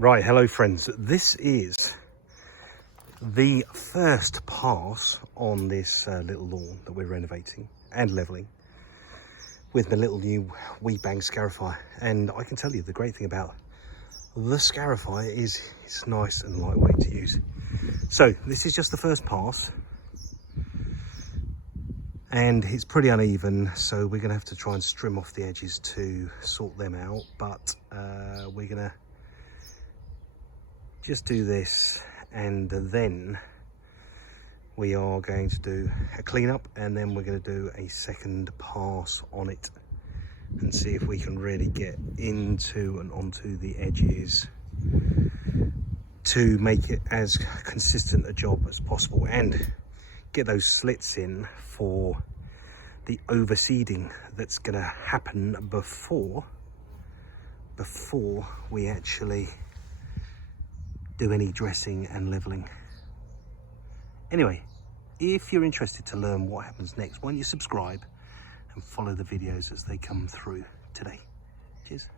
Right, hello friends. This is the first pass on this little lawn that we're renovating and levelling with my little new weed bang scarifier. And I can tell you the great thing about the scarifier is it's nice and lightweight to use. So this is just the first pass and it's pretty uneven, so we're gonna have to try and trim off the edges to sort them out, but we're gonna just do this and then we are going to do a cleanup, and then we're going to do a second pass on it and see if we can really get into and onto the edges to make it as consistent a job as possible and get those slits in for the overseeding that's going to happen before we actually do any dressing and leveling. Anyway, if you're interested to learn what happens next, why don't you subscribe and follow the videos as they come through today. Cheers.